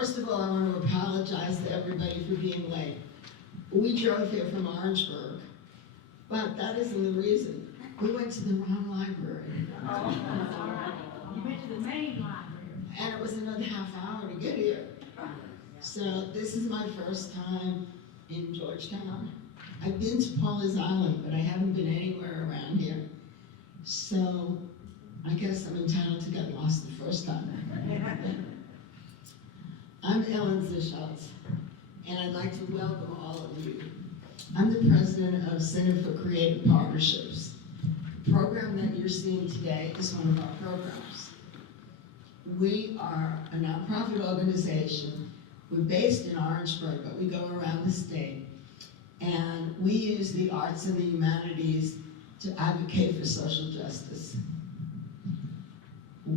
First of all, I want to apologize to everybody for being late. We drove here from Orangeburg, but that isn't the reason. We went to the wrong library. You went to the main library. And it was another half hour to get here. So this is my first time in Georgetown. I've been to Paul's Island, but I haven't been anywhere around here. So I guess I'm entitled to get lost the first time. I'm Ellen Zischaltz, and I'd like to welcome all of you. I'm the president of Center for Creative Partnerships. The program that you're seeing today is one of our programs. We are a nonprofit organization. We're based in Orangeburg, but we go around the state. And we use the arts and the humanities to advocate for social justice.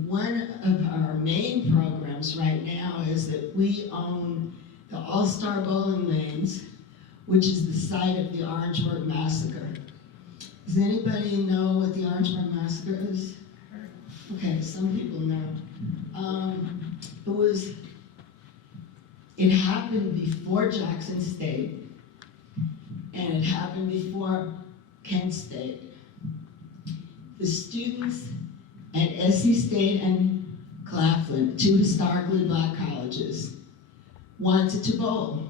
One of our main programs right now is that we own the All-Star Bowling Lanes, which is the site of the Orangeburg Massacre. Does anybody know what the Orangeburg Massacre is? Okay, some people know. It happened before Jackson State, and it happened before Kent State. The students at SC State and Claflin, two historically black colleges, wanted to bowl.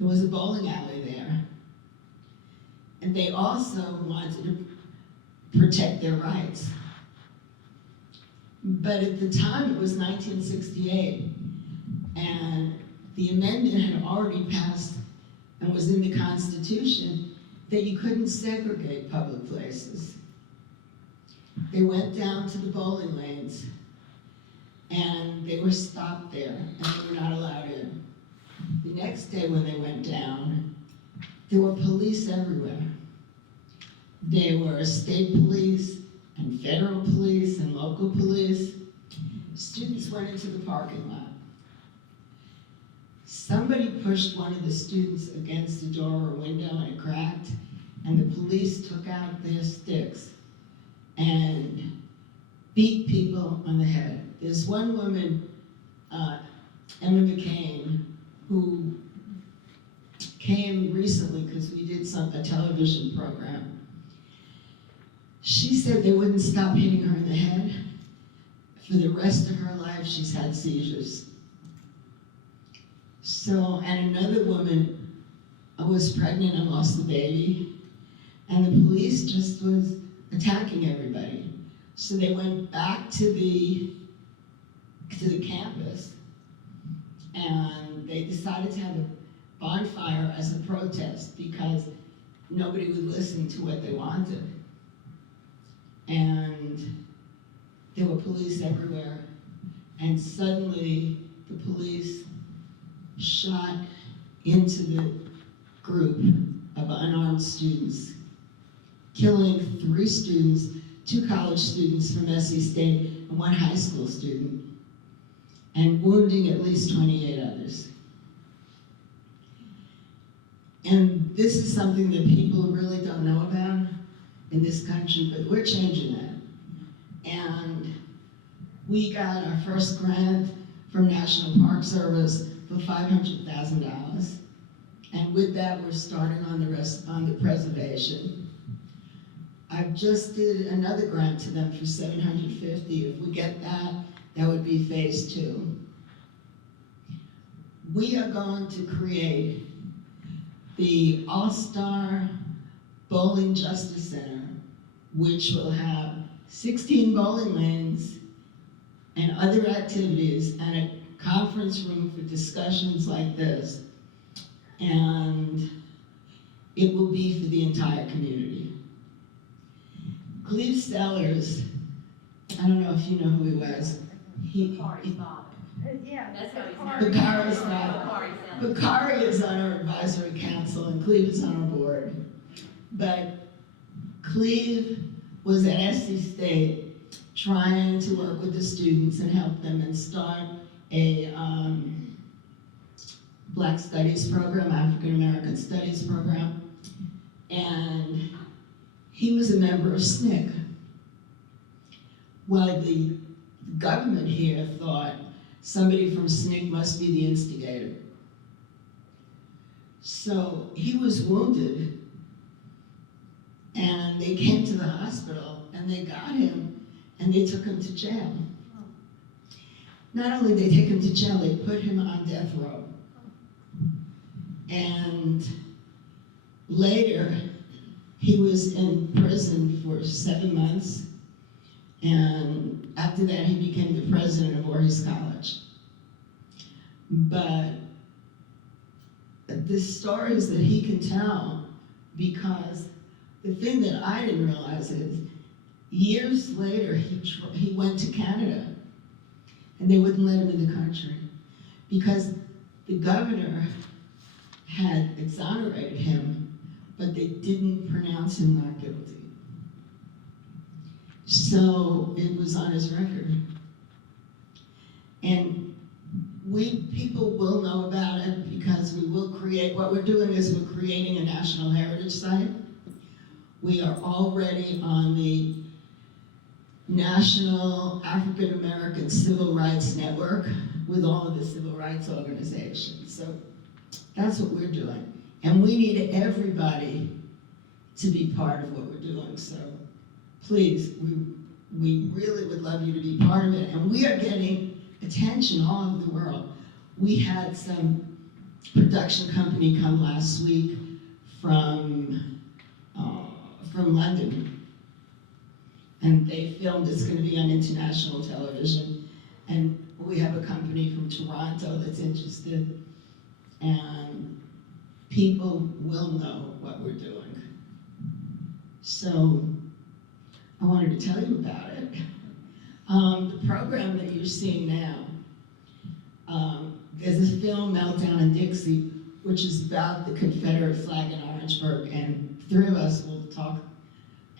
There was a bowling alley there. And they also wanted to protect their rights. But at the time, it was 1968, and the amendment had already passed and was in the Constitution that you couldn't segregate public places. They went down to the bowling lanes, and they were stopped there, and they were not allowed in. The next day when they went down, there were police everywhere. There were state police, and federal police, and local police. Students went into the parking lot. Somebody pushed one of the students against a door or window, and it cracked, and the police took out their sticks and beat people on the head. There's one woman, Emma McCain, who came recently because we did a television program. She said they wouldn't stop hitting her in the head. For the rest of her life, she's had seizures. So, and another woman was pregnant and lost the baby, and the police just was attacking everybody. So they went back to the campus, and they decided to have a bonfire as a protest because nobody would listen to what they wanted. And there were police everywhere, and suddenly the police shot into the group of unarmed students, killing 3 students, 2 college students from SC State and 1 high school student, and wounding at least 28 others. And this is something that people really don't know about in this country, but we're changing that. And we got our first grant from National Park Service for $500,000. And with that, we're starting on the preservation. I just did another grant to them for $750. If we get that, that would be phase 2. We are going to create the All-Star Bowling Justice Center, which will have 16 bowling lanes and other activities and a conference room for discussions like this. And it will be for the entire community. Cleve Sellers, I don't know if you know who he was. Yeah, That's how Bakari's father. Bakari is on our advisory council and Cleve is on our board. But Cleve was at SC State trying to work with the students and help them and start a Black Studies program, African American Studies program. And he was a member of SNCC. Well, the government here thought somebody from SNCC must be the instigator. So he was wounded, and they came to the hospital, and they got him, and they took him to jail. Not only did they take him to jail, they put him on death row. And later, he was in prison for 7 months, and after that, he became the president of Voorhees College. But the stories that he can tell, because the thing that I didn't realize is, years later, he went to Canada, and they wouldn't let him in the country, because the governor had exonerated him, but they didn't pronounce him not guilty. So it was on his record. And people will know about it, because we will create, what we're doing is we're creating a national heritage site. We are already on the National African American Civil Rights Network with all of the civil rights organizations. So that's what we're doing. And we need everybody to be part of what we're doing. So please, we really would love you to be part of it. And we are getting attention all over the world. We had some production company come last week from London, and they filmed. It's going to be on international television. And we have a company from Toronto that's interested, and people will know what we're doing. So I wanted to tell you about it. The program that you're seeing now, there's a film, Meltdown and Dixie, which is about the Confederate flag in Orangeburg, and 3 of us will talk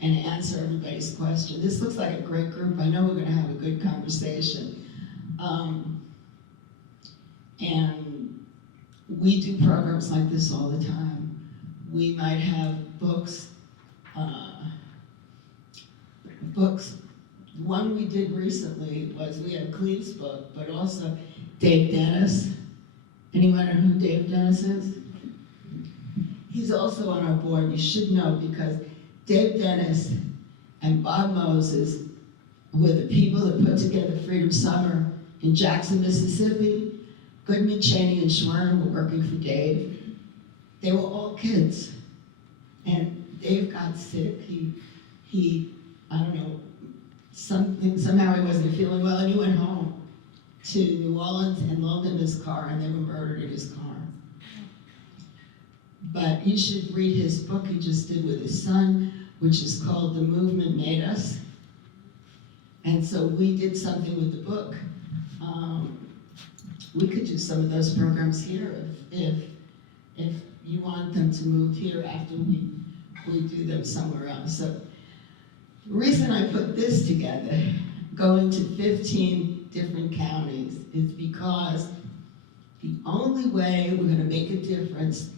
and answer everybody's question. This looks like a great group. I know we're gonna have a good conversation. And we do programs like this all the time. We might have books. One we did recently was, we had Cleve's book, but also Dave Dennis. Anyone know who Dave Dennis is? He's also on our board. You should know, because Dave Dennis and Bob Moses were the people that put together Freedom Summer in Jackson, Mississippi. Goodman, Cheney, and Schwerner were working for Dave. They were all kids. And Dave got sick. He I don't know, somehow he wasn't feeling well, and he went home to New Orleans and loaned them his car, and they were murdered in his car. But you should read his book he just did with his son, which is called The Movement Made Us. And so we did something with the book. We could do some of those programs here if you want them to move here after we do them somewhere else. So the reason I put this together, going to 15 different counties, is because the only way we're gonna make a difference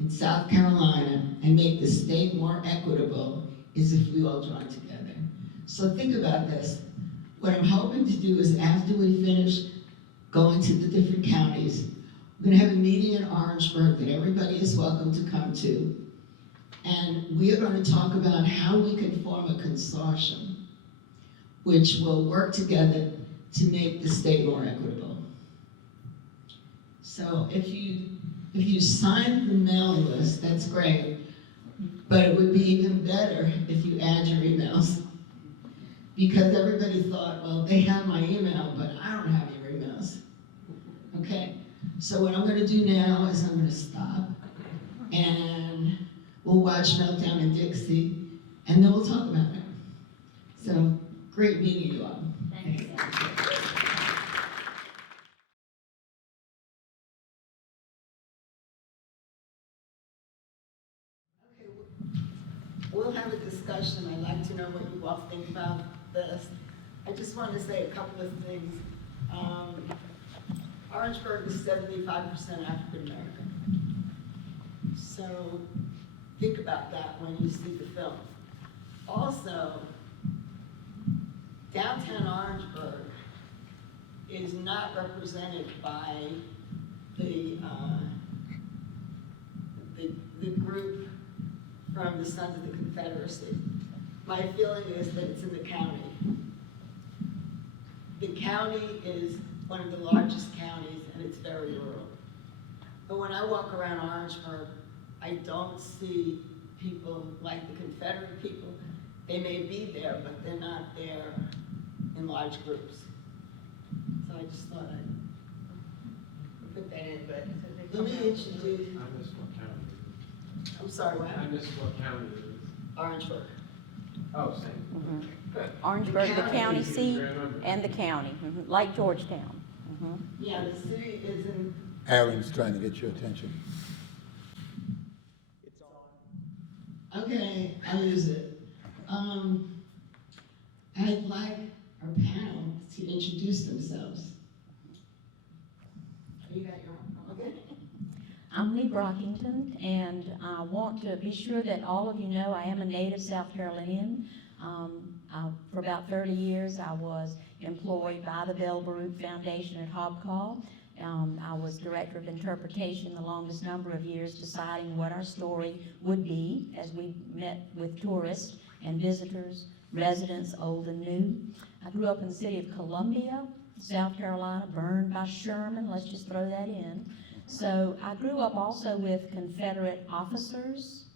in South Carolina and make the state more equitable is if we all join together. So think about this. What I'm hoping to do is, after we finish going to the different counties, we're gonna have a meeting in Orangeburg that everybody is welcome to come to. And we are going to talk about how we can form a consortium which will work together to make the state more equitable. So if you sign the mailing list, that's great, but it would be even better if you add your emails. Because everybody thought, well, they have my email, but I don't have your emails. Okay? So what I'm gonna do now is I'm gonna stop, and we'll watch Meltdown and Dixie, and then we'll talk about it. So, great meeting you all. Thank you. Okay, we'll have a discussion. I'd like to know what you all think about this. I just want to say a couple of things. Orangeburg is 75% African American. So think about that when you see the film. Also, downtown Orangeburg is not represented by the group from the Sons of the Confederacy. My feeling is that it's in the county. The county is one of the largest counties, and it's very rural. But when I walk around Orangeburg, I don't see people like the Confederate people. They may be there, but they're not there in large groups. So I just thought I'd put that in, but let me introduce, I missed what county it I'm sorry, what? is. I missed what county it is. Orangeburg. Oh, same. Good. Orangeburg, the county county is seat, Grand and the county, like Georgetown. Yeah, the city is in, Aaron's trying to get your attention. okay, I'll use it. I'd like our panel to introduce themselves. You got your own, okay? I'm Lee Brockington, and I want to be sure that all of you know I am a native South Carolinian. For about 30 years, I was employed by the Bell Baruch Foundation at Hobcall. I was director of interpretation the longest number of years, deciding what our story would be as we met with tourists and visitors, residents, old and new. I grew up in the city of Columbia, South Carolina, burned by Sherman, let's just throw that in. So I grew up also with Confederate officers,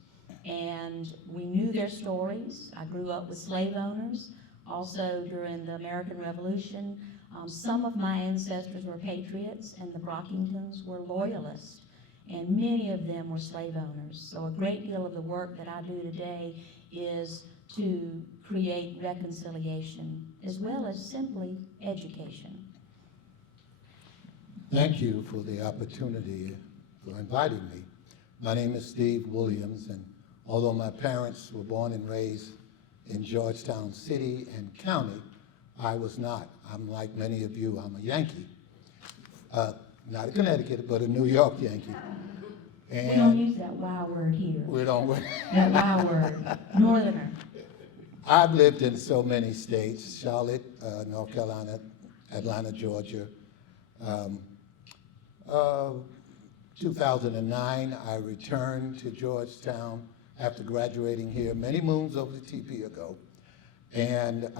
and we knew their stories. I grew up with slave owners, also during the American Revolution. Some of my ancestors were patriots, and the Brockingtons were loyalists, and many of them were slave owners. So a great deal of the work that I do today is to create reconciliation, as well as simply education. Thank you for the opportunity for inviting me. My name is Steve Williams, and although my parents were born and raised in Georgetown City and County, I was not. I'm like many of you, I'm a Yankee. Not a Connecticut, but a New York Yankee. We don't use that Y word here. We don't. That Y word, northerner. I've lived in so many states: Charlotte, North Carolina, Atlanta, Georgia. 2009, I returned to Georgetown after graduating here many moons over the TP ago. And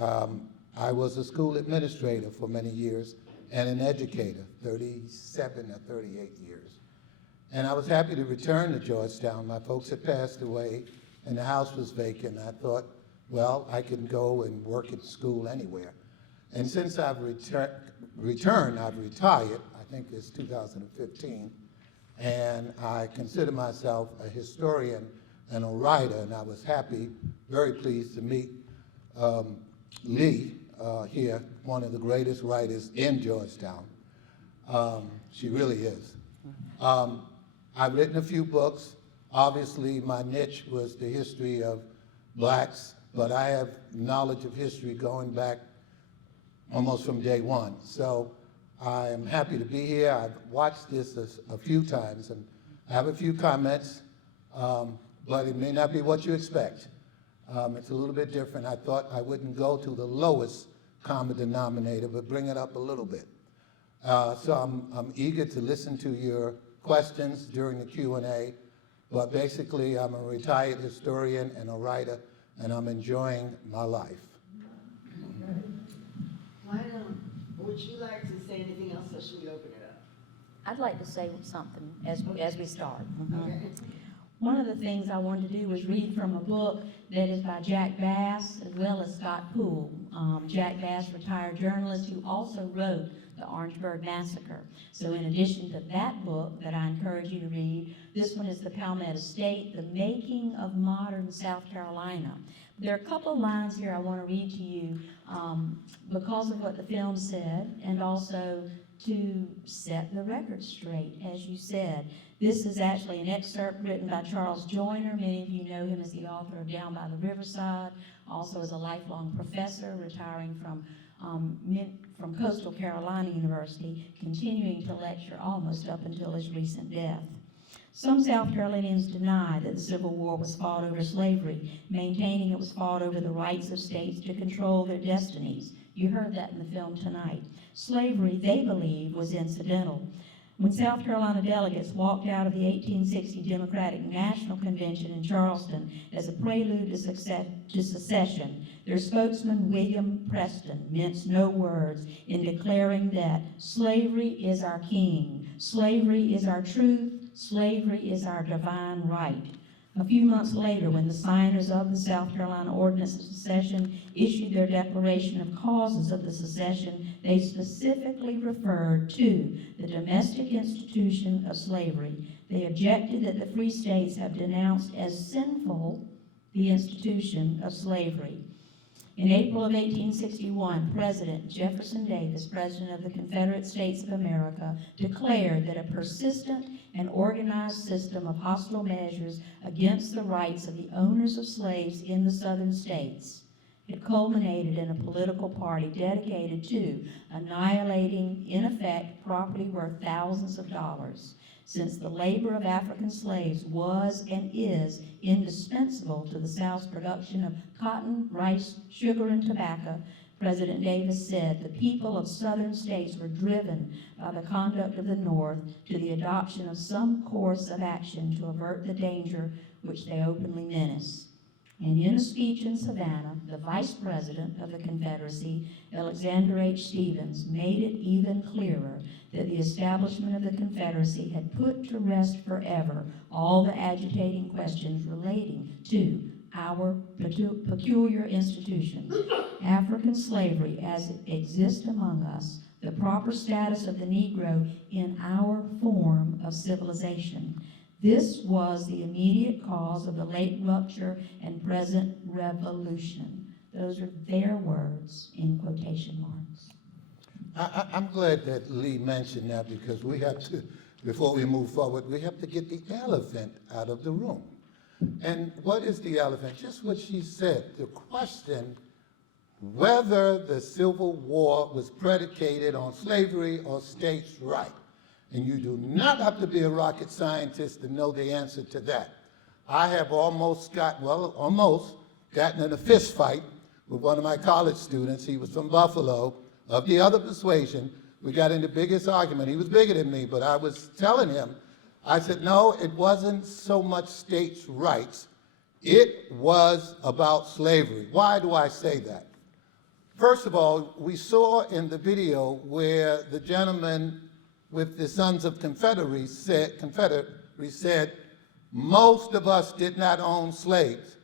I was a school administrator for many years and an educator, 37 or 38 years. And I was happy to return to Georgetown. My folks had passed away and the house was vacant. I thought, well, I can go and work at school anywhere. And since I've returned, I've retired, I think it's 2015, and I consider myself a historian and a writer, and I was happy, very pleased to meet Lee here, one of the greatest writers in Georgetown. She really is. I've written a few books. Obviously, my niche was the history of blacks, but I have knowledge of history going back almost from day one. So I am happy to be here. I've watched this a few times, and I have a few comments, but it may not be what you expect. It's a little bit different. I thought I wouldn't go to the lowest common denominator, but bring it up a little bit. So I'm eager to listen to your questions during the Q&A, but basically I'm a retired historian and a writer, and I'm enjoying my life. Would you like to say anything else, or should we open it up? I'd like to say something as we start. Okay. One of the things I wanted to do was read from a book that is by Jack Bass as well as Scott Poole. Jack Bass, retired journalist who also wrote the Orangeburg Massacre. So in addition to that book that I encourage you to read, this one is The Palmetto State, The Making of Modern South Carolina. There are a couple of lines here I want to read to you because of what the film said, and also to set the record straight, as you said. This is actually an excerpt written by Charles Joyner. Many of you know him as the author of Down by the Riverside, also as a lifelong professor, retiring from Coastal Carolina University, continuing to lecture almost up until his recent death. Some South Carolinians deny that the Civil War was fought over slavery, maintaining it was fought over the rights of states to control their destinies. You heard that in the film tonight. Slavery, they believe, was incidental. When South Carolina delegates walked out of the 1860 Democratic National Convention in Charleston as a prelude to secession, their spokesman, William Preston, minced no words in declaring that slavery is our king, slavery is our truth, slavery is our divine right. A few months later, when the signers of the South Carolina Ordinance of Secession issued their declaration of causes of the secession, they specifically referred to the domestic institution of slavery. They objected that the free states have denounced as sinful the institution of slavery. In April of 1861, President Jefferson Davis, President of the Confederate States of America, declared that a persistent and organized system of hostile measures against the rights of the owners of slaves in the southern states had culminated in a political party dedicated to annihilating, in effect, property worth thousands of dollars. Since the labor of African slaves was and is indispensable to the South's production of cotton, rice, sugar, and tobacco, President Davis said the people of southern states were driven by the conduct of the North to the adoption of some course of action to avert the danger which they openly menace. And in a speech in Savannah, the Vice President of the Confederacy, Alexander H. Stephens, made it even clearer that the establishment of the Confederacy had put to rest forever all the agitating questions relating to our peculiar institution, African slavery as it exists among us, the proper status of the Negro in our form of civilization. This was the immediate cause of the late rupture and present revolution. Those are their words in quotation marks. I'm glad that Lee mentioned that, because we have to, before we move forward, we have to get the elephant out of the room. And what is the elephant? Just what she said, the question whether the Civil War was predicated on slavery or states' right. And you do not have to be a rocket scientist to know the answer to that. I have almost gotten in a fist fight with one of my college students. He was from Buffalo, of the other persuasion. We got in the biggest argument. He was bigger than me, but I was telling him, I said, no, it wasn't so much states' rights. It was about slavery. Why do I say that? First of all, we saw in the video where the gentleman with the Sons of Confederacy said, most of us did not own slaves.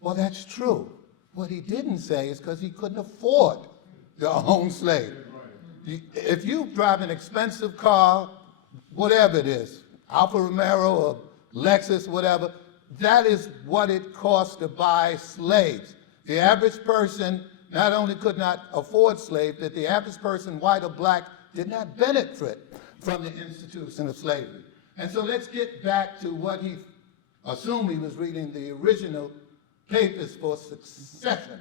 Well, that's true. What he didn't say is because he couldn't afford to own slaves. If you drive an expensive car, whatever it is, Alfa Romeo or Lexus, whatever, that is what it costs to buy slaves. The average person not only could not afford slaves, but the average person, white or black, did not benefit from the institution of slavery. And so let's get back to what he assumed he was reading, the original papers for secession.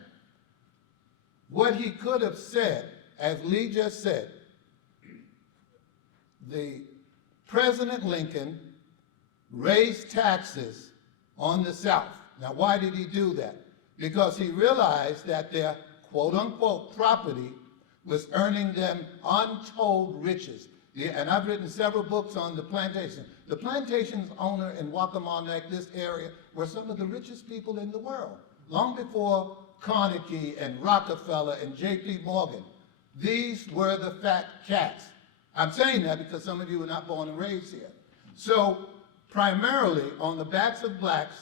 What he could have said, as Lee just said, the President Lincoln raised taxes on the South. Now, why did he do that? Because he realized that their quote-unquote property was earning them untold riches. Yeah, and I've written several books on the plantation. The plantation's owner in Waccamaw, this area, were some of the richest people in the world. Long before Carnegie and Rockefeller and J.P. Morgan, these were the fat cats. I'm saying that because some of you were not born and raised here. So primarily on the backs of blacks,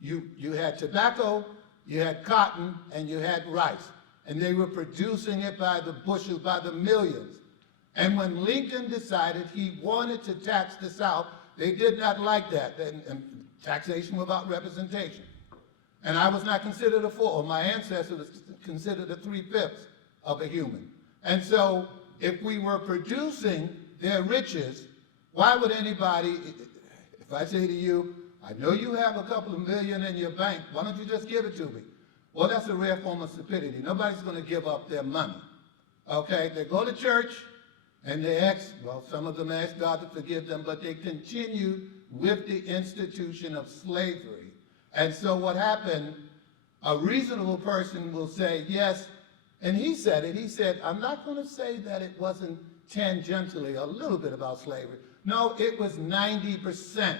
you had tobacco, you had cotton, and you had rice. And they were producing it by the bushels, by the millions. And when Lincoln decided he wanted to tax the South, they did not like that. And taxation was about representation. And I was not considered a full. My ancestor was considered a 3/5 of a human. And so if we were producing their riches, why would anybody, if I say to you, I know you have a couple of million in your bank, why don't you just give it to me? Well, that's a rare form of stupidity. Nobody's going to give up their money. Okay, they go to church and they ask, well, some of them ask God to forgive them, but they continue with the institution of slavery. And so what happened, a reasonable person will say, yes, And he said it, he said, I'm not going to say that it wasn't tangentially a little bit about slavery. No, it was 90%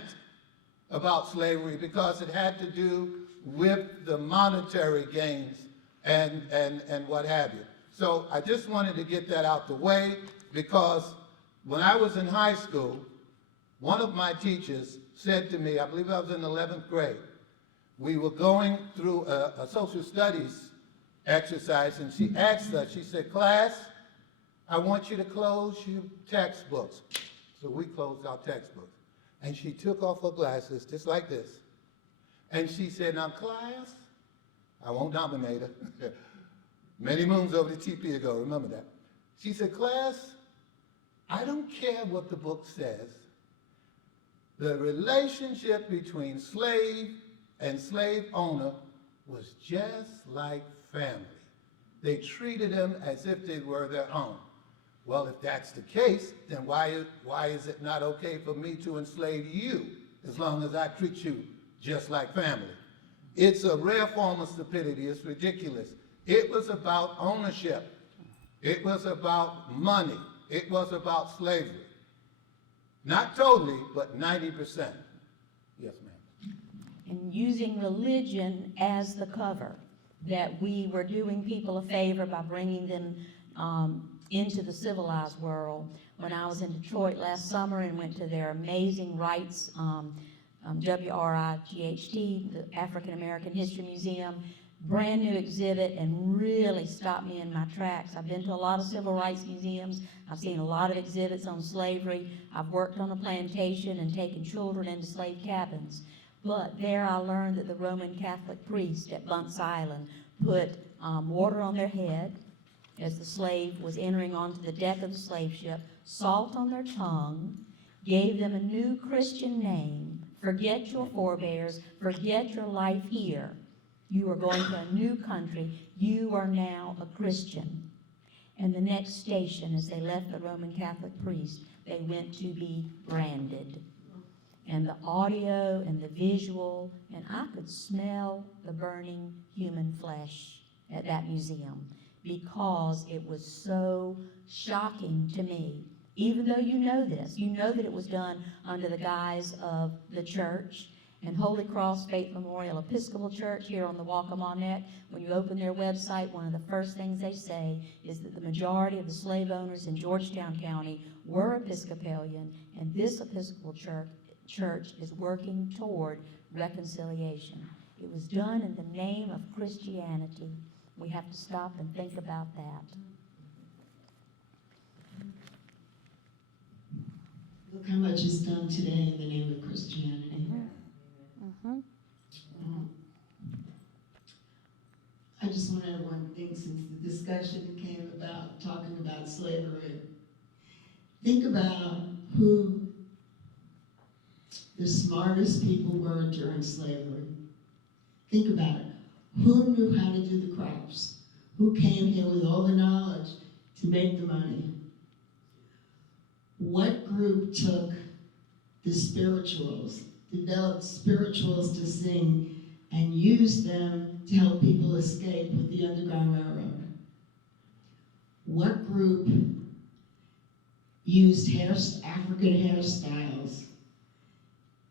about slavery because it had to do with the monetary gains and what have you. So I just wanted to get that out the way because when I was in high school, one of my teachers said to me, I believe I was in 11th grade, we were going through a social studies exercise, and she asked us, she said, class, I want you to close your textbooks. So we closed our textbooks. And she took off her glasses, just like this. And she said, now class, I won't nominate her. Many moons over the TP ago, remember that. She said, class, I don't care what the book says. The relationship between slave and slave owner was just like family. They treated them as if they were their own. Well, if that's the case, then why is it not okay for me to enslave you as long as I treat you just like family? It's a rare form of stupidity. It's ridiculous. It was about ownership. It was about money. It was about slavery. Not totally, but 90%. Yes, ma'am. And using religion as the cover, that we were doing people a favor by bringing them into the civilized world. When I was in Detroit last summer and went to their amazing rights, WRIGHT, the African American History Museum, brand new exhibit, and really stopped me in my tracks. I've been to a lot of civil rights museums. I've seen a lot of exhibits on slavery. I've worked on a plantation and taken children into slave cabins. But there I learned that the Roman Catholic priest at Bunce Island put water on their head as the slave was entering onto the deck of the slave ship, salt on their tongue, gave them a new Christian name. Forget your forebears, forget your life here. You are going to a new country. You are now a Christian. And the next station, as they left the Roman Catholic priest, they went to be branded. And the audio and the visual, and I could smell the burning human flesh at that museum because it was so shocking to me. Even though you know this, you know that it was done under the guise of the church. And Holy Cross Faith Memorial Episcopal Church here on the Waccamaw Neck, when you open their website, one of the first things they say is that the majority of the slave owners in Georgetown County were Episcopalian, and this Episcopal church is working toward reconciliation. It was done in the name of Christianity. We have to stop and think about that. Look how much is done today in the name of Christianity. I just want to add one thing since the discussion came about talking about slavery. Think about who the smartest people were during slavery. Think about it. Who knew how to do the crops? Who came here with all the knowledge to make the money? What group took the spirituals, developed spirituals to sing, and used them to help people escape with the Underground Railroad? What group used African hairstyles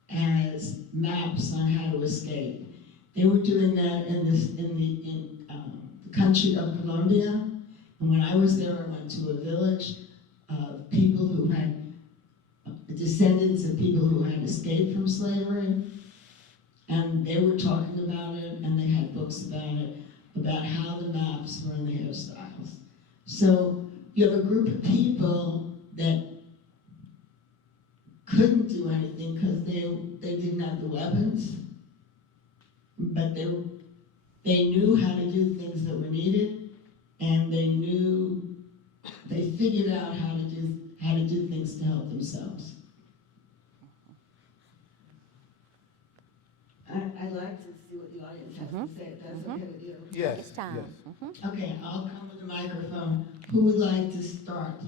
as maps on how to escape? They were doing that in the country of Colombia. And when I was there, I went to a village of people who had descendants of people who had escaped from slavery. And they were talking about it, and they had books about it, about how the maps were in the hairstyles. So you have a group of people that couldn't do anything because they didn't have the weapons, but they knew how to do things that were needed, and they figured out how to do things to help themselves. I'd like to see what the audience has to say, if that's okay with you. Yes. It's time. Yes. Okay, I'll come with the microphone. Who would like to start?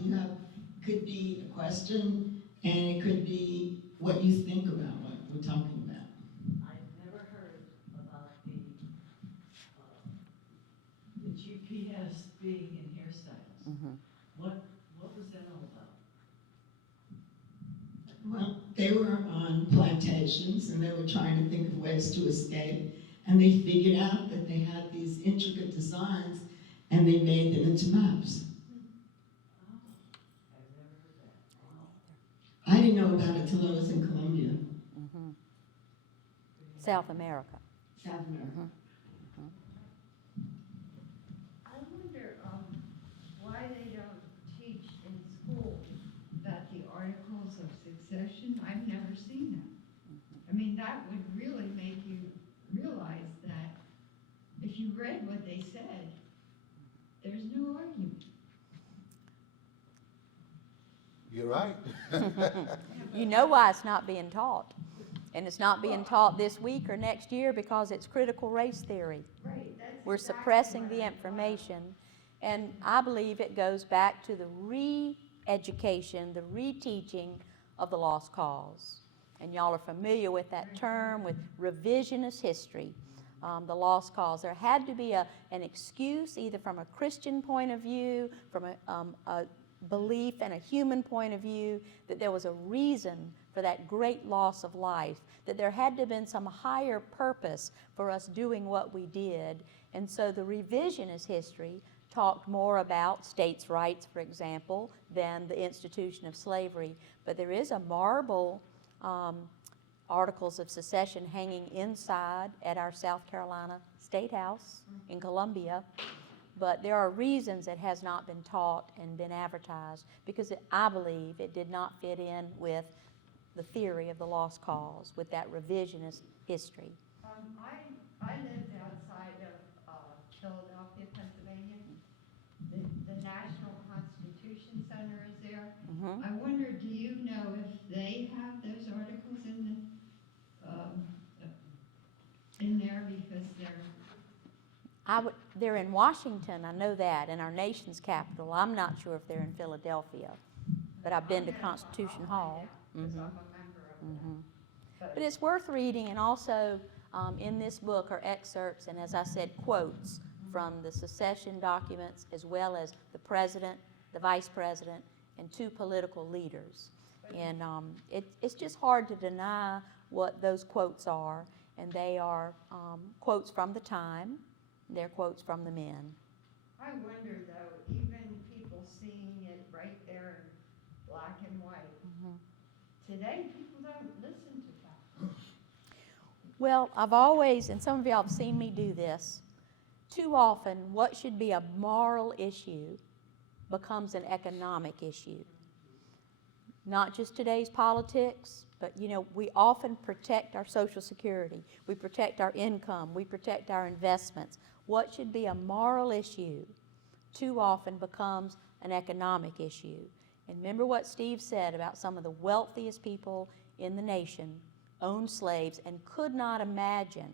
Could be a question, and it could be what you think about what we're talking about. I've never heard about the GPS being Well, they were on plantations and they were trying to think of ways to escape. And they figured out that they had these intricate designs and they made them into maps. I didn't know about it till I was in Colombia, Mhm. South America. South America. I wonder, why they don't teach in school about the Articles of Succession. I've never seen that. I mean, that would really make you realize that if you read what they said, there's no argument. You're right. You know why it's not being taught. And it's not being taught this week or next year because it's critical race theory. Right, that's We're exactly suppressing what the I information. And I believe it goes back to the re-education, the reteaching of the lost cause. And y'all are familiar with that term, with revisionist history, the lost cause. There had to be an excuse, either from a Christian point of view, from a belief and a human point of view, that there was a reason for that great loss of life, that there had to have been some higher purpose for us doing what we did. And so the revisionist history talked more about states' rights, for example, than the institution of slavery. But there is a marble Articles of Secession hanging inside at our South Carolina State House in Columbia. But there are reasons it has not been taught and been advertised, because I believe it did not fit in with the theory of the lost cause, with that revisionist history. I lived outside of Philadelphia, Pennsylvania. The National Constitution Center is there. Mhm. I wonder, do you know if they have those articles in there because They're in Washington, I know that, in our nation's capital. I'm not sure if they're in Philadelphia, but I've been to Constitution Hall. because Mhm. I'm a member of Mhm. that. But it's worth reading, and also in this book are excerpts and, as I said, quotes from the secession documents, as well as the president, the vice president, and 2 political leaders. And it's just hard to deny what those quotes are, and they are quotes from the time. They're quotes from the men. I wonder though, even people seeing it right there in black and white, today people don't listen to that. Well, I've always, and some of y'all have seen me do this, too often what should be a moral issue becomes an economic issue. Not just today's politics, but we often protect our Social Security, we protect our income, we protect our investments. What should be a moral issue too often becomes an economic issue. And remember what Steve said about some of the wealthiest people in the nation owned slaves and could not imagine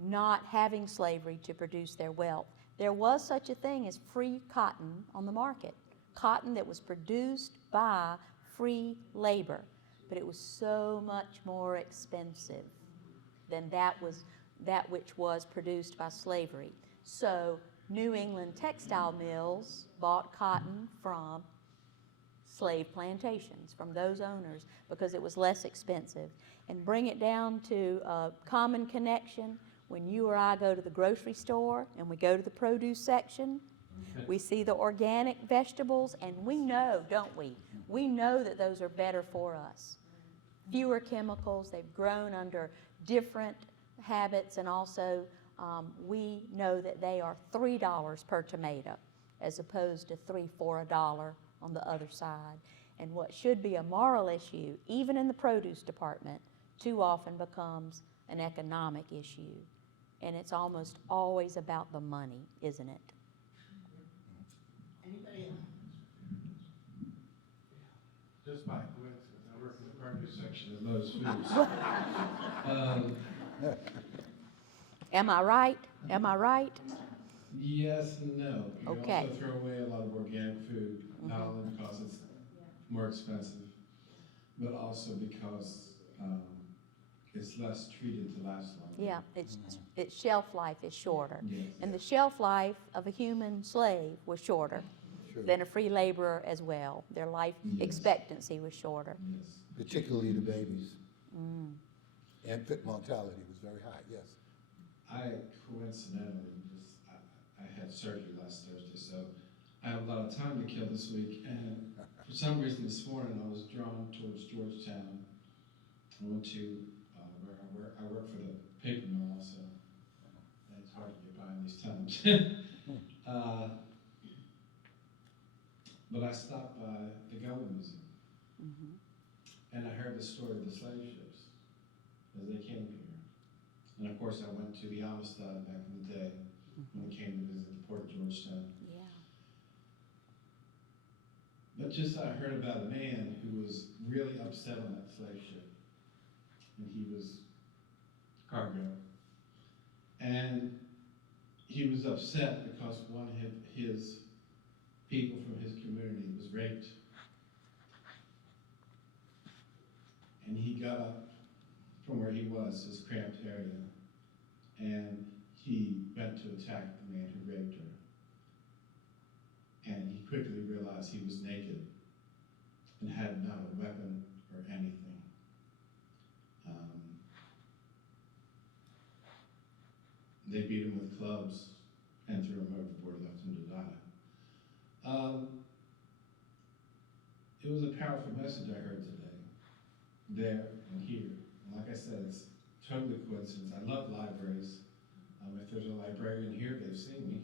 not having slavery to produce their wealth. There was such a thing as free cotton on the market, cotton that was produced by free labor, but it was so much more expensive than that which was produced by slavery. So New England textile mills bought cotton from slave plantations, from those owners, because it was less expensive. And bring it down to a common connection. When you or I go to the grocery store and we go to the produce section, we see the organic vegetables, and we know, don't we? We know that those are better for us. Fewer chemicals, they've grown under different habits, and also we know that they are $3 per tomato as opposed to $3 for $1 on the other side. And what should be a moral issue, even in the produce department, too often becomes an economic issue. And it's almost always about the money, isn't it? Anybody else? Just by coincidence, I work in the produce section of Lowe's Foods. Am I right? Am I right? Yes and no. You Okay. also throw away a lot of organic food, not only because it's more expensive, but also because it's less treated to last longer. Yeah, its shelf life is shorter. Yes. And the shelf life of a human slave was shorter. True. than a free laborer as well. Their life Yes. expectancy was shorter. Yes. Particularly the babies. Mm. Infant mortality was very high, yes. I coincidentally, I had surgery last Thursday, so I have a lot of time to kill this week, and for some reason this morning I was drawn towards Georgetown. I went to where I work for the paper mill also. And it's hard to get by in these times. But I stopped by the Gun Museum, Mhm. and I heard the story of the slave ships as they came here. And of course, I went to the Amistad back in the day when we came to visit the port of Georgetown. Yeah. But just I heard about a man who was really upset on that slave ship. And he was cargo. And he was upset because one of his people from his community was raped. And he got up from where he was, his cramped area, and he went to attack the man who raped her. And he quickly realized he was naked and had not a weapon or anything. They beat him with clubs and threw him overboard, left him to die. It was a powerful message I heard today, there and here. And like I said, it's totally coincidence. I love libraries. If there's a librarian here, they've seen me.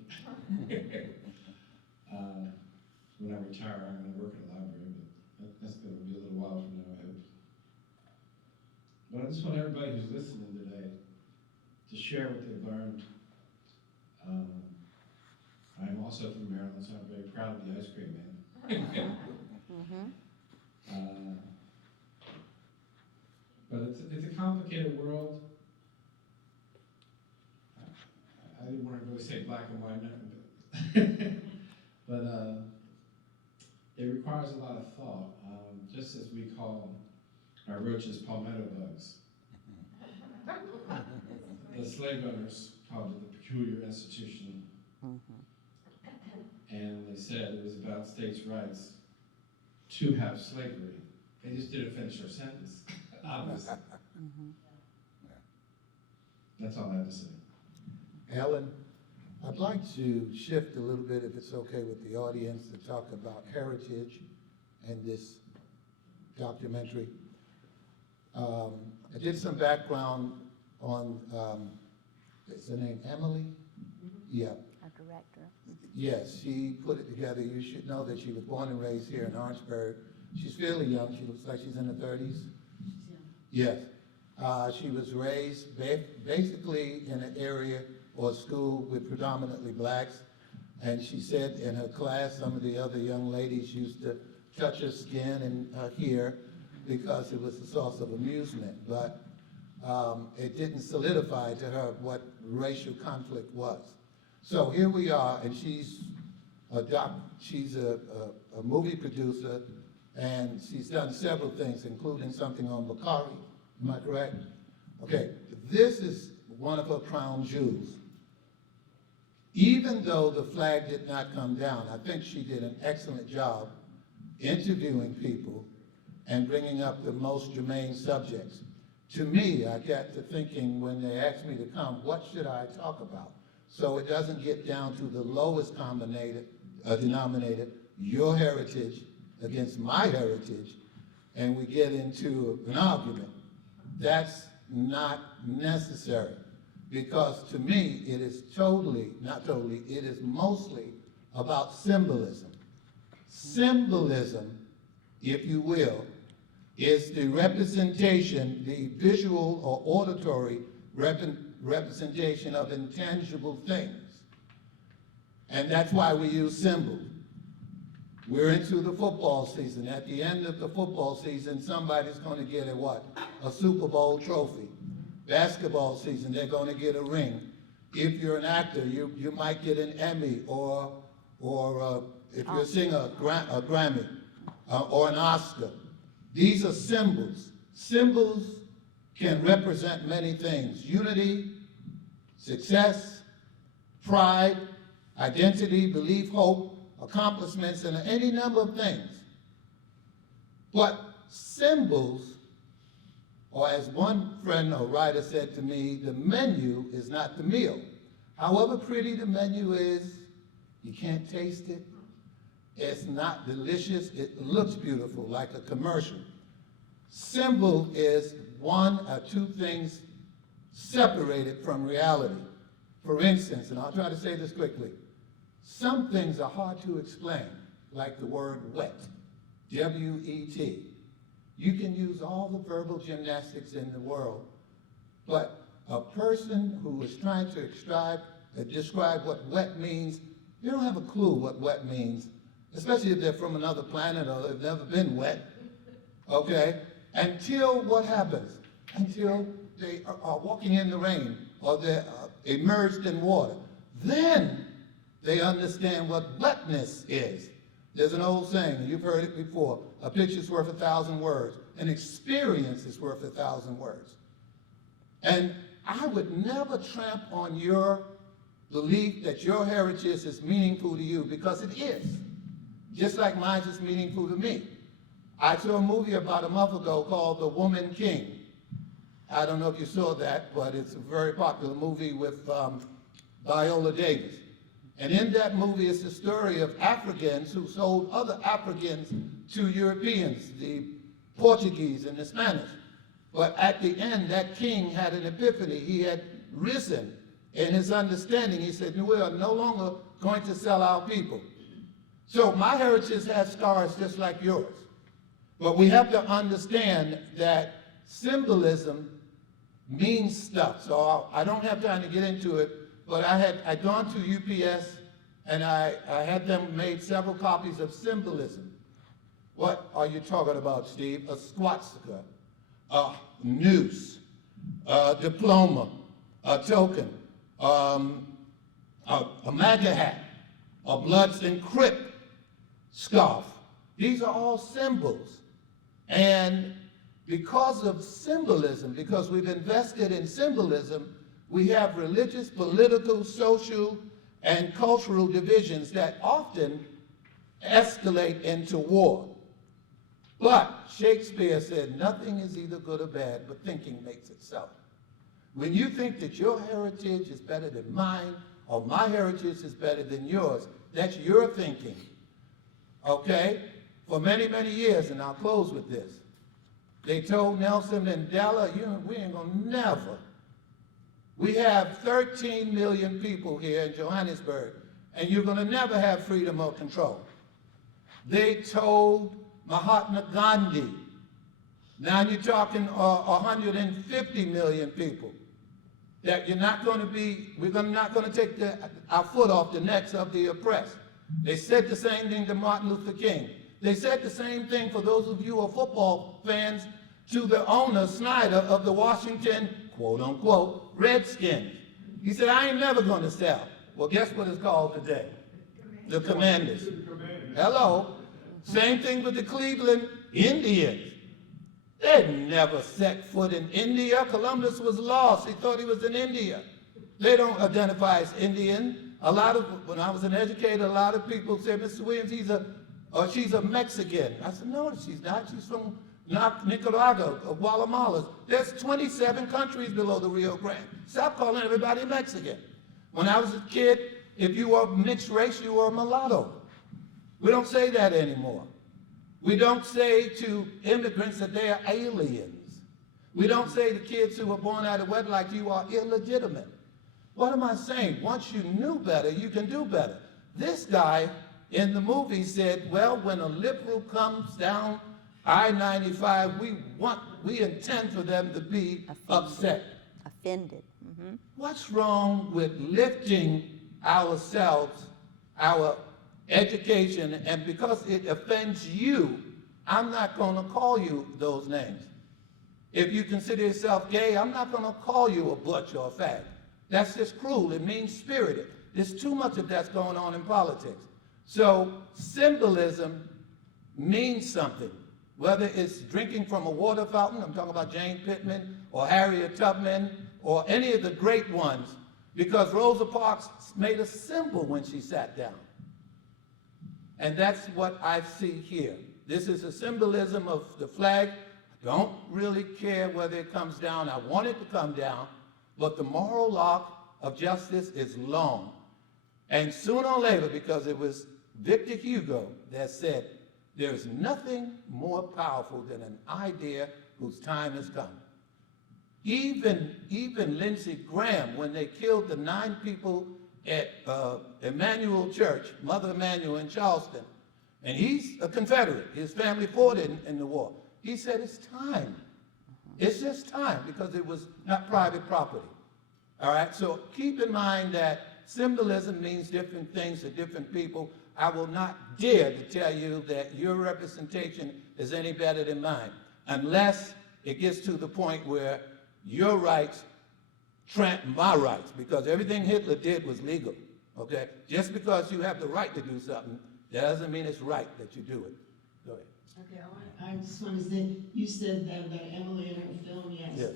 When I retire, I'm going to work in a library, but that's going to be a little while from now, I hope. But I just want everybody who's listening today to share what they've learned. I'm also from Maryland, so I'm very proud of the ice cream man. Mhm. But it's a complicated world. I didn't want to really say black and white, but it requires a lot of thought, just as we call our roaches palmetto bugs. The slave owners called it the peculiar institution, and they said it was about states' rights to have slavery. They just didn't finish their sentence, obviously. That's all I have to say. Alan, I'd like to shift a little bit, if it's okay with the audience, to talk about heritage and this documentary. I did some background on, is her name Emily? Yeah. Our director. Yes, she put it together. You should know that she was born and raised here in Orangeburg. She's fairly young. She looks like she's in her 30s. Yes. She was raised basically in an area or school with predominantly blacks. And she said in her class, some of the other young ladies used to touch her skin and her hair because it was a source of amusement. But it didn't solidify to her what racial conflict was. So here we are, and she's a movie producer, and she's done several things, including something on Bakari. Am I correct? Okay, this is one of her crown jewels. Even though the flag did not come down, I think she did an excellent job interviewing people and bringing up the most germane subjects. To me, I got to thinking when they asked me to come, what should I talk about? So it doesn't get down to the lowest denominator, your heritage against my heritage, and we get into an argument. That's not necessary, because to me, it is it is mostly about symbolism. Symbolism, if you will, is the representation, the visual or auditory representation of intangible things. And that's why we use symbols. We're into the football season. At the end of the football season, somebody's going to get a what? A Super Bowl trophy. Basketball season, they're going to get a ring. If you're an actor, you might get an Emmy or if you're a singer, a Grammy or an Oscar. These are symbols. Symbols can represent many things: unity, success, pride, identity, belief, hope, accomplishments and any number of things. But symbols, or as one friend or writer said to me, the menu is not the meal. However pretty the menu is, you can't taste it. It's not delicious. It looks beautiful, like a commercial. Symbol is one or two things separated from reality. For instance, and I'll try to say this quickly, some things are hard to explain, like the word wet, W-E-T. You can use all the verbal gymnastics in the world, but a person who is trying to describe what wet means, they don't have a clue what wet means, especially if they're from another planet or they've never been wet, okay? Until what happens? Until they are walking in the rain or they're immersed in water. Then they understand what wetness is. There's an old saying, and you've heard it before, a picture's worth 1,000 words. An experience is worth 1,000 words. And I would never tramp on your belief that your heritage is meaningful to you, because it is. Just like mine is meaningful to me. I saw a movie about a month ago called The Woman King. I don't know if you saw that, but it's a very popular movie with Viola Davis. And in that movie, it's the story of Africans who sold other Africans to Europeans, the Portuguese and the Spanish. But at the end, that king had an epiphany. He had risen in his understanding. He said, we are no longer going to sell our people. So my heritage has scars just like yours. But we have to understand that symbolism means stuff. So I don't have time to get into it, but I'd gone to UPS and I had them made several copies of symbolism. What are you talking about, Steve? A swastika, a noose, a diploma, a token, a MAGA hat, a Bloods and Crips scarf. These are all symbols. And because of symbolism, because we've invested in symbolism, we have religious, political, social, and cultural divisions that often escalate into war. But Shakespeare said, nothing is either good or bad, but thinking makes it so. When you think that your heritage is better than mine, or my heritage is better than yours, that's your thinking, okay? For many, many years, and I'll close with this, they told Nelson Mandela, we ain't gonna never. We have 13 million people here in Johannesburg, and you're gonna never have freedom or control. They told Mahatma Gandhi, now you're talking 150 million people, that we're not gonna take our foot off the necks of the oppressed. They said the same thing to Martin Luther King. They said the same thing, for those of you who are football fans, to the owner, Snyder, of the Washington, quote unquote, Redskins. He said, I ain't never gonna sell. Well, guess what it's called today? The Commanders. Hello. Same thing with the Cleveland Indians. They'd never set foot in India. Columbus was lost. He thought he was in India. They don't identify as Indian. When I was an educator, a lot of people said, Mr. Williams, she's a Mexican. I said, no, she's not. She's from Nicaragua, Guatemala. There's 27 countries below the Rio Grande. Stop calling everybody Mexican. When I was a kid, if you were mixed race, you were a mulatto. We don't say that anymore. We don't say to immigrants that they are aliens. We don't say to kids who were born out of wedlock, you are illegitimate. What am I saying? Once you knew better, you can do better. This guy in the movie said, well, when a liberal comes down I-95, we intend for them to be upset. Offended. Mm-hmm. What's wrong with lifting ourselves, our education, and because it offends you, I'm not going to call you those names. If you consider yourself gay, I'm not going to call you a butch or a fag. That's just cruel. It means spirited. There's too much of that's going on in politics. So symbolism means something. Whether it's drinking from a water fountain, I'm talking about Jane Pittman or Harriet Tubman or any of the great ones, because Rosa Parks made a symbol when she sat down. And that's what I see here. This is a symbolism of the flag. I don't really care whether it comes down. I want it to come down, but the moral arc of justice is long. And sooner or later, because it was Victor Hugo that said, there's nothing more powerful than an idea whose time has come. Even Lindsey Graham, when they killed the 9 people at Emmanuel Church, Mother Emanuel in Charleston, and he's a Confederate, his family fought in the war. He said it's time. It's just time, because it was not private property. All right, so keep in mind that symbolism means different things to different people. I will not dare to tell you that your representation is any better than mine, unless it gets to the point where your rights tramp my rights, because everything Hitler did was legal, okay? Just because you have the right to do something, that doesn't mean it's right that you do it. Go ahead. Okay, I just want to say, you said that about Emily and her film, yes. Yes.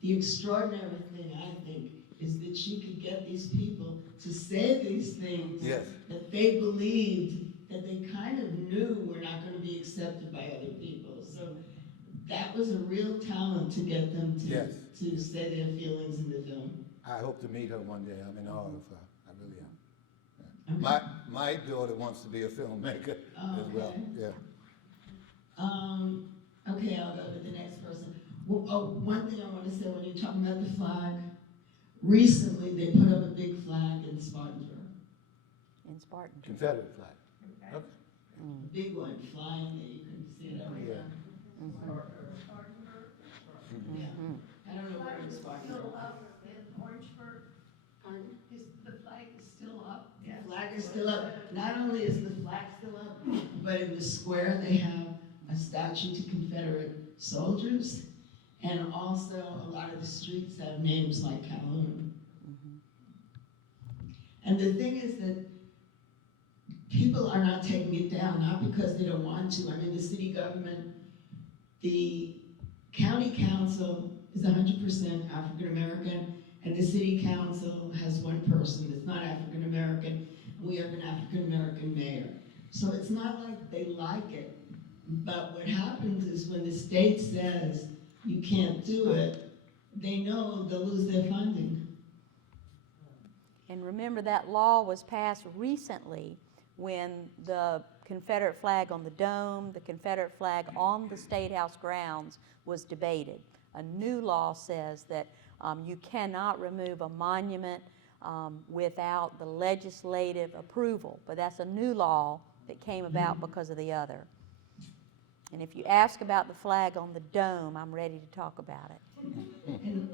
The extraordinary thing, I think, is that she could get these people to say these things Yes. that they believed, that they kind of knew were not going to be accepted by other people. So that was a real talent to get them to, Yes. to say their feelings in the film. I hope to meet her one day. I'm in awe of her. I really am. Okay. My daughter wants to be a filmmaker Oh, as well. okay. Yeah. Okay, I'll go to the next person. Well, oh, one thing I want to say when you're talking about the flag, recently they put up a big flag in Spartanburg. In Spartan. Confederate flag. Okay. A big one flying that you can see it everywhere. Yeah. I don't know where in Spartanburg. Still up in Orangeburg, Pardon? the flag is still up. The flag is still up. Not only is the flag still up, but in the square they have a statue to Confederate soldiers, and also a lot of the streets have names like Calhoun. And the thing is that people are not taking it down, not because they don't want to. I mean, the city government, the county council is 100% African American, and the city council has one person that's not African American, and we have an African American mayor. So it's not like they like it, but what happens is when the state says you can't do it, they know they'll lose their funding. And remember, that law was passed recently when the Confederate flag on the dome, the Confederate flag on the State House grounds was debated. A new law says that you cannot remove a monument without the legislative approval, but that's a new law that came about because of the other. And if you ask about the flag on the dome, I'm ready to talk about it. And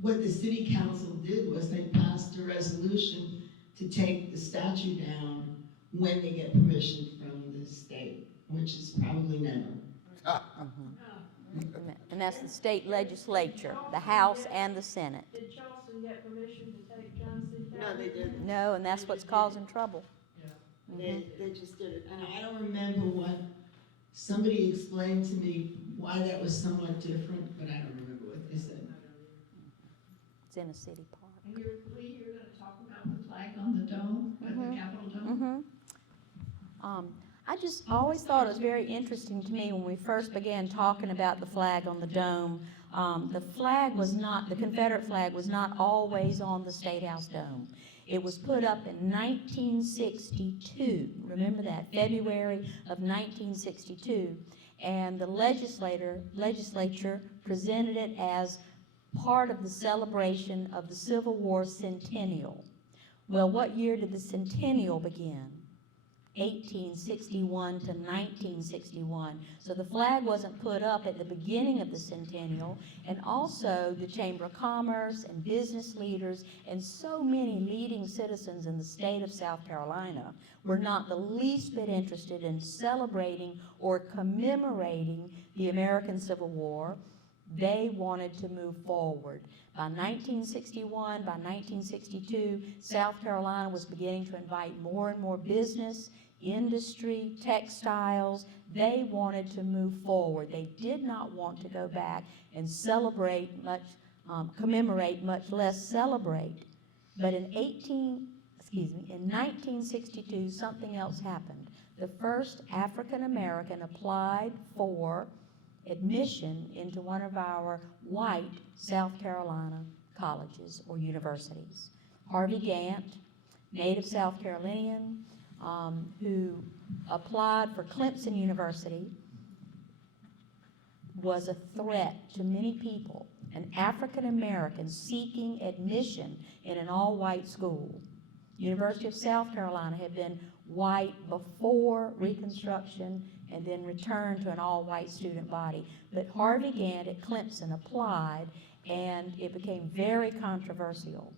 what the city council did was they passed a resolution to take the statue down when they get permission from the state, which is probably never. And that's the state legislature, the House and the Senate. Did Charleston get permission to take Johnson down? No, they didn't. No, and that's what's causing trouble. They just did it. And I don't remember what, somebody explained to me why that was somewhat different, but I don't remember what they said. It's in a city park. And Lee, you're gonna talk about the flag on the dome, at the Capitol dome? I just always thought it was very interesting to me when we first began talking about the flag on the dome. The flag was not, the Confederate flag was not always on the State House dome. It was put up in 1962. Remember that, February of 1962. And the legislature presented it as part of the celebration of the Civil War centennial. Well, what year did the centennial begin? 1861 to 1961. So the flag wasn't put up at the beginning of the centennial, and also the Chamber of Commerce and business leaders and so many leading citizens in the state of South Carolina were not the least bit interested in celebrating or commemorating the American Civil War. They wanted to move forward. By 1961, by 1962, South Carolina was beginning to invite more and more business, industry, textiles. They wanted to move forward. They did not want to go back and celebrate much, commemorate, much less celebrate. But in in 1962, something else happened. The first African American applied for admission into one of our white South Carolina colleges or universities. Harvey Gantt, native South Carolinian, who applied for Clemson University, was a threat to many people, an African American seeking admission in an all-white school. University of South Carolina had been white before Reconstruction and then returned to an all-white student body. But Harvey Gantt at Clemson applied, and it became very controversial.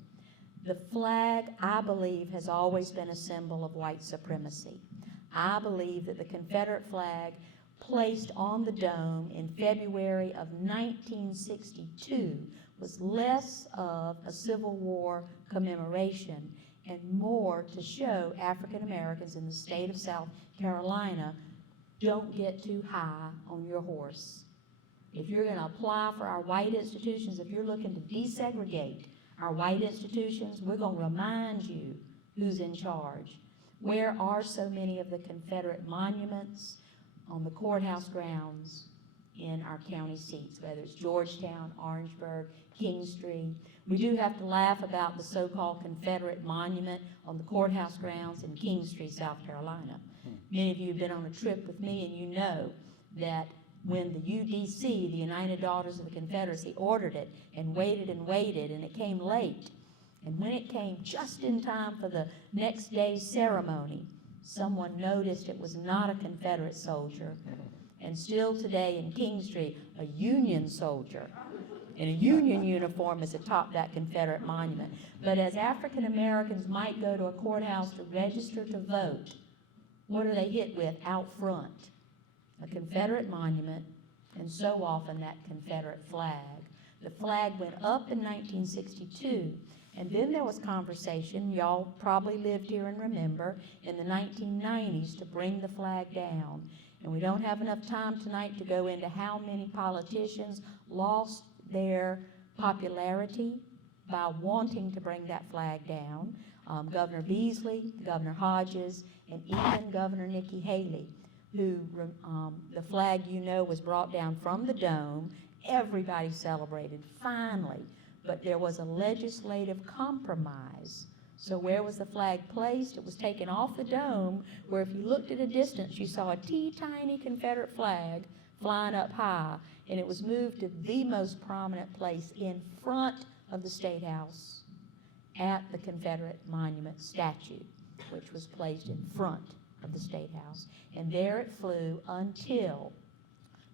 The flag, I believe, has always been a symbol of white supremacy. I believe that the Confederate flag placed on the dome in February of 1962 was less of a Civil War commemoration and more to show African Americans in the state of South Carolina, don't get too high on your horse. If you're going to apply for our white institutions, if you're looking to desegregate our white institutions, we're going to remind you who's in charge. Where are so many of the Confederate monuments on the courthouse grounds in our county seats, whether it's Georgetown, Orangeburg, Kingstree? We do have to laugh about the so-called Confederate monument on the courthouse grounds in Kingstree, South Carolina. Many of you have been on a trip with me, and you know that when the UDC, the United Daughters of the Confederacy, ordered it and waited, and it came late. And when it came just in time for the next day's ceremony, someone noticed it was not a Confederate soldier. And still today in Kingstree, a Union soldier in a Union uniform is atop that Confederate monument. But as African Americans might go to a courthouse to register to vote, what are they hit with out front? A Confederate monument, and so often that Confederate flag. The flag went up in 1962, and then there was conversation, y'all probably lived here and remember, in the 1990s to bring the flag down. And we don't have enough time tonight to go into how many politicians lost their popularity by wanting to bring that flag down. Governor Beasley, Governor Hodges, and even Governor Nikki Haley, who the flag, you know, was brought down from the dome. Everybody celebrated, finally. But there was a legislative compromise. So where was the flag placed? It was taken off the dome, where if you looked at a distance, you saw a teeny-tiny Confederate flag flying up high, and it was moved to the most prominent place in front of the State House at the Confederate Monument statue, which was placed in front of the State House. And there it flew until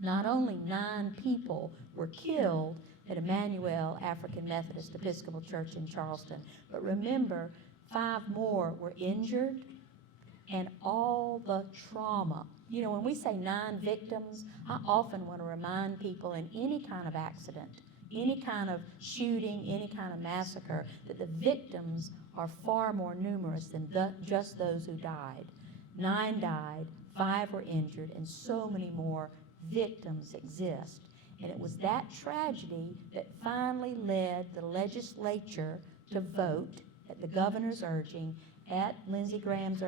not only 9 people were killed at Emmanuel African Methodist Episcopal Church in Charleston, but remember, 5 more were injured, and all the trauma. You know, when we say 9 victims, I often want to remind people in any kind of accident, any kind of shooting, any kind of massacre, that the victims are far more numerous than just those who died. 9 died, 5 were injured, and so many more victims exist. And it was that tragedy that finally led the legislature to vote at the governor's urging, at Lindsey Graham's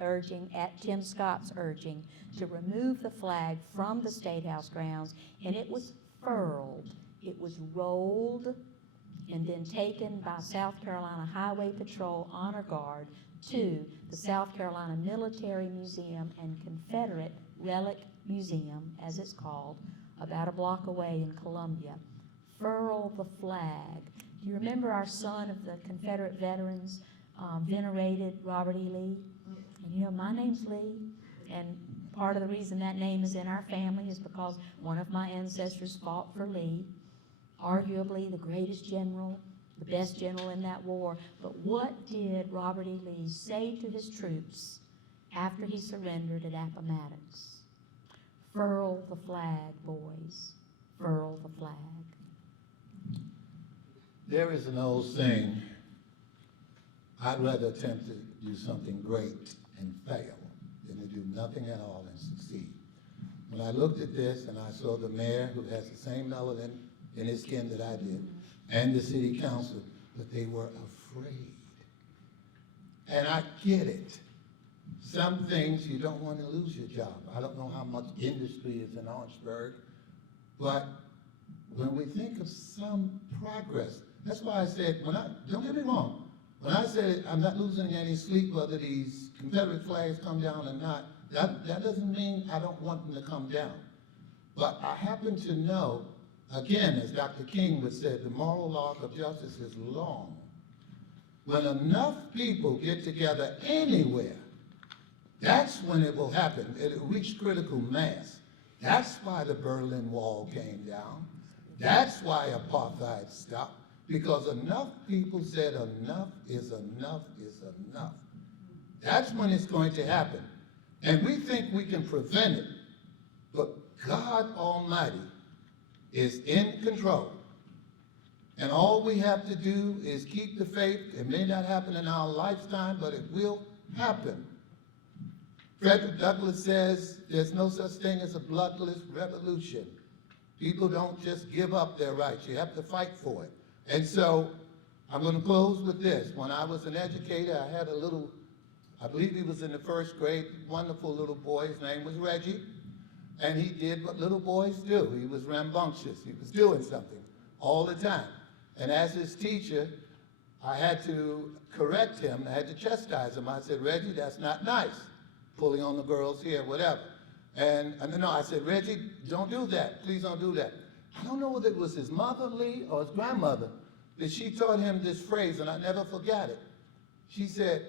urging, at Tim Scott's urging, to remove the flag from the State House grounds, and it was furled. It was rolled and then taken by South Carolina Highway Patrol Honor Guard to the South Carolina Military Museum and Confederate Relic Museum, as it's called, about a block away in Columbia. Furl the flag. Do you remember our son of the Confederate veterans, venerated Robert E. Lee? And you know, my name's Lee, and part of the reason that name is in our family is because one of my ancestors fought for Lee, arguably the greatest general, the best general in that war. But what did Robert E. Lee say to his troops after he surrendered at Appomattox? Furl the flag, boys. Furl the flag. There is an old saying, I'd rather attempt to do something great and fail than to do nothing at all and succeed. When I looked at this and I saw the mayor, who has the same melanin in his skin that I did, and the city council, but they were afraid. And I get it. Some things you don't want to lose your job. I don't know how much industry is in Orangeburg, but when we think of some progress, that's why I said, don't get me wrong, when I said I'm not losing any sleep whether these Confederate flags come down or not, that doesn't mean I don't want them to come down. But I happen to know, again, as Dr. King would say, the moral arc of justice is long. When enough people get together anywhere, that's when it will happen. It will reach critical mass. That's why the Berlin Wall came down. That's why apartheid stopped, because enough people said enough is enough is enough. That's when it's going to happen. And we think we can prevent it, but God Almighty is in control. And all we have to do is keep the faith. It may not happen in our lifetime, but it will happen. Frederick Douglass says there's no such thing as a bloodless revolution. People don't just give up their rights. You have to fight for it. And so I'm going to close with this. When I was an educator, I had a little, I believe he was in the first grade, wonderful little boy. His name was Reggie. And he did what little boys do. He was rambunctious. He was doing something all the time. And as his teacher, I had to correct him. I had to chastise him. I said, Reggie, that's not nice. Pulling on the girl's hair, whatever. And no, I said, Reggie, don't do that. Please don't do that. I don't know whether it was his mother, Lee, or his grandmother, that she taught him this phrase, and I never forgot it. She said,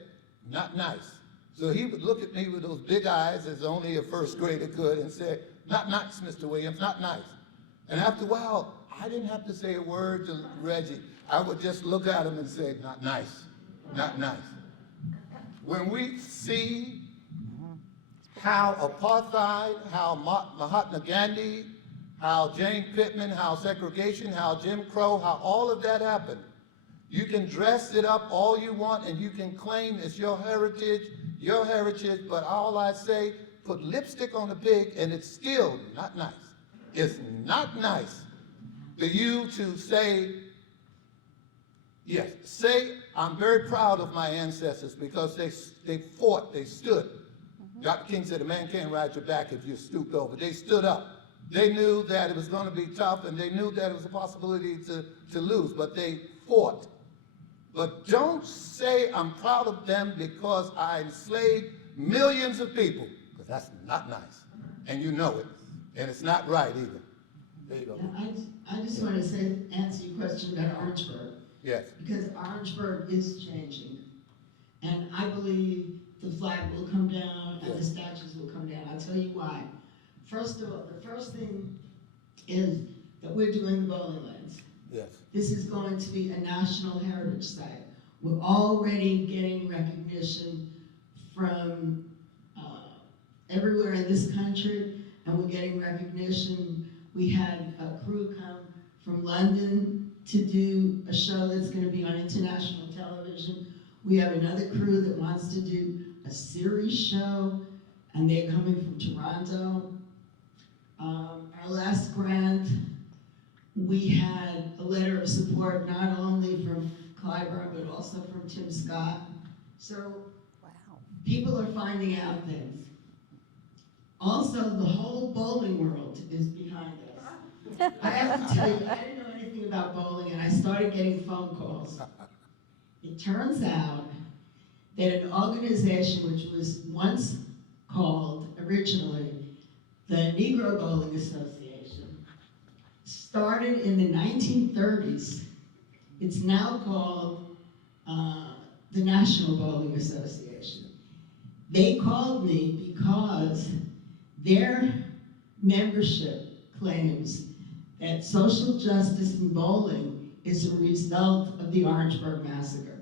not nice. So he would look at me with those big eyes, as only a first grader could, and say, not nice, Mr. Williams, not nice. And after a while, I didn't have to say a word to Reggie. I would just look at him and say, not nice, not nice. When we see how apartheid, how Mahatma Gandhi, how Jane Pittman, how segregation, how Jim Crow, how all of that happened, you can dress it up all you want and you can claim it's your heritage, but all I say, put lipstick on the pig and it's still not nice. It's not nice for you to say, yes, say, I'm very proud of my ancestors because they fought, they stood. Dr. King said, a man can't ride your back if you're stooped over. They stood up. They knew that it was going to be tough, and they knew that it was a possibility to lose, but they fought. But don't say I'm proud of them because I enslaved millions of people, because that's not nice, and you know it, and it's not right either. There you go. I just want to answer your question about Orangeburg. Yes. Because Orangeburg is changing, and I believe the flag will come down and the statues will come down. I'll tell you why. First of all, the first thing is that we're doing the bowling lanes. Yes. This is going to be a national heritage site. We're already getting recognition from everywhere in this country, and we're getting recognition. We had a crew come from London to do a show that's going to be on international television. We have another crew that wants to do a series show, and they're coming from Toronto. Our last grant, we had a letter of support not only from Clyburn, but also from Tim Scott. So people are finding out things. Also, the whole bowling world is behind us. I have to tell you, I didn't know anything about bowling, and I started getting phone calls. It turns out that an organization which was once called, originally, the Negro Bowling Association, started in the 1930s. It's now called the National Bowling Association. They called me because their membership claims that social justice in bowling is a result of the Orangeburg Massacre.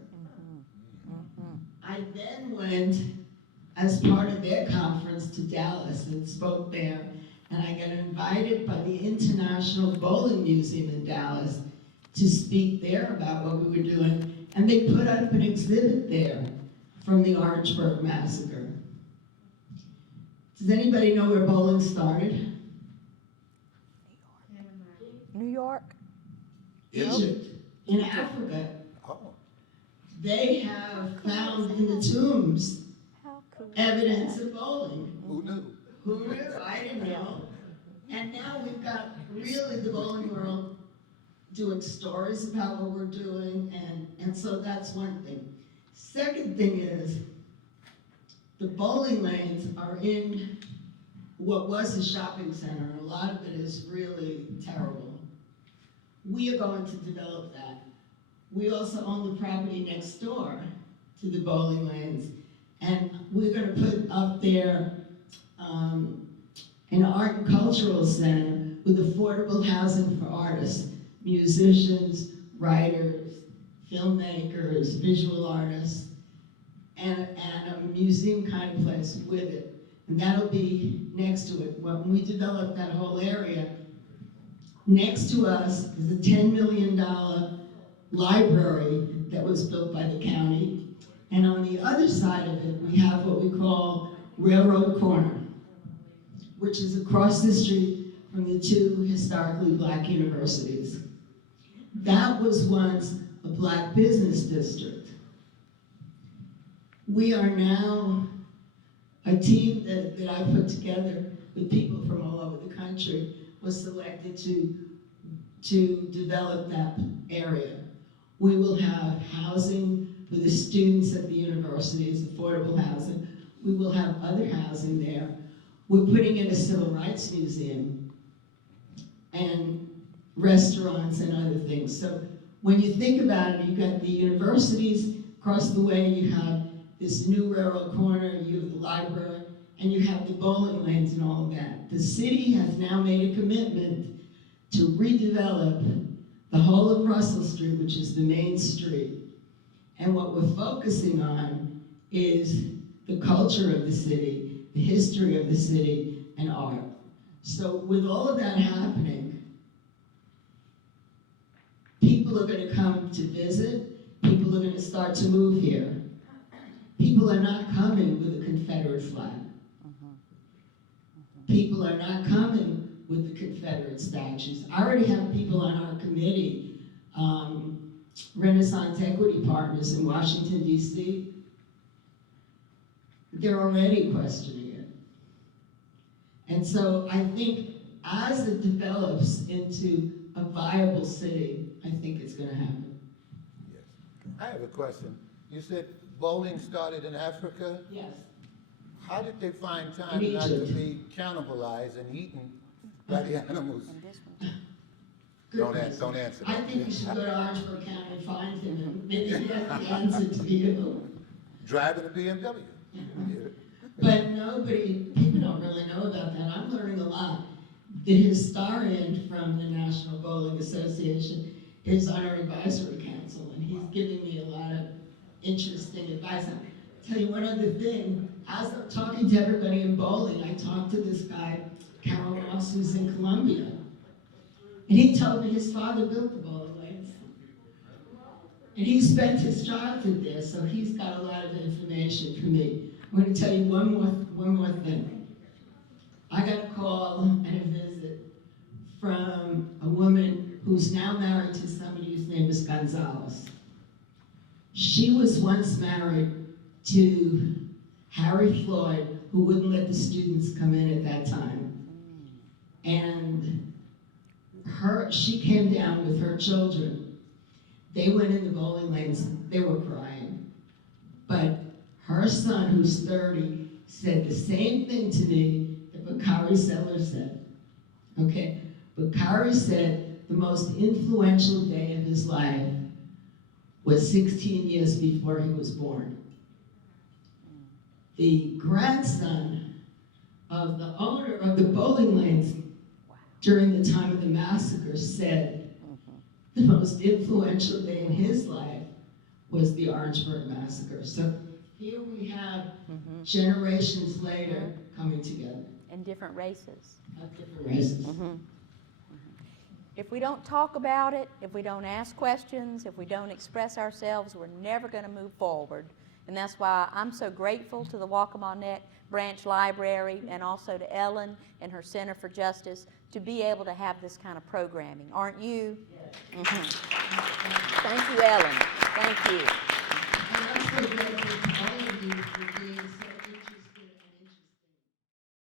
I then went as part of their conference to Dallas and spoke there, and I got invited by the International Bowling Museum in Dallas to speak there about what we were doing, and they put up an exhibit there from the Orangeburg Massacre. Does anybody know where bowling started? New York? Egypt, in Africa. Oh. they have found in the tombs How cool is evidence that? of bowling. Who knew? Who knew? I didn't know. And now we've got really the bowling world doing stories about what we're doing, and so that's one thing. Second thing is, the bowling lanes are in what was a shopping center, and a lot of it is really terrible. We are going to develop that. We also own the property next door to the bowling lanes, and we're gonna put up there an art and cultural center with affordable housing for artists, musicians, writers, filmmakers, visual artists, and a museum kind of place with it. And that'll be next to it. When we develop that whole area, next to us is a $10 million library that was built by the county. And on the other side of it, we have what we call Railroad Corner, which is across the street from the two historically black universities. That was once a black business district. We are now a team that I put together with people from all over the country was selected to develop that area. We will have housing for the students at the universities, affordable housing. We will have other housing there. We're putting in a civil rights museum and restaurants and other things. So when you think about it, you've got the universities across the way, you have this new railroad corner, you have the library, and you have the bowling lanes and all of that. The city has now made a commitment to redevelop the whole of Russell Street, which is the main street. And what we're focusing on is the culture of the city, the history of the city, and art. So with all of that happening, people are going to come to visit, people are going to start to move here. People are not coming with a Confederate flag. People are not coming with the Confederate statues. I already have people on our committee, Renaissance Equity Partners in Washington, D.C. They're already questioning it. And so I think as it develops into a viable city, I think it's going to happen. Yes. I have a question. You said bowling started in Africa. Yes. How did they find time In not to Egypt. be cannibalized and eaten by the animals? And this one. Don't answer I that. think you should go to Orangeburg County and find him, and maybe he has the answer to you. Driving a BMW. But people don't really know about that. I'm learning a lot. The historian from the National Bowling Association is on our advisory council, and he's giving me a lot of interesting advice. I'll tell you one other thing. As I'm talking to everybody in bowling, I talked to this guy, Carol Ross, who's in Columbia. And he told me his father built the bowling lanes. And he spent his childhood there, so he's got a lot of information for me. I'm going to tell you one more thing. I got a call and a visit from a woman who's now married to somebody whose name is Gonzalez. She was once married to Harry Floyd, who wouldn't let the students come in at that time. And she came down with her children. They went in the bowling lanes, they were crying. But her son, who's 30, said the same thing to me that Bakari Seller said. Okay? Bakari said the most influential day of his life was 16 years before he was born. The grandson of the owner of the bowling lanes during the time of the massacre said the most influential day in his life was the Orangeburg massacre. So here we have generations later coming together. And different races. Of different races. If we don't talk about it, if we don't ask questions, if we don't express ourselves, we're never going to move forward. And that's why I'm so grateful to the Waccamaw Neck Branch Library and also to Ellen and her Center for Justice to be able to have this kind of programming. Aren't you? Yes. Thank you, Ellen. Thank you. also grateful to all of you for being so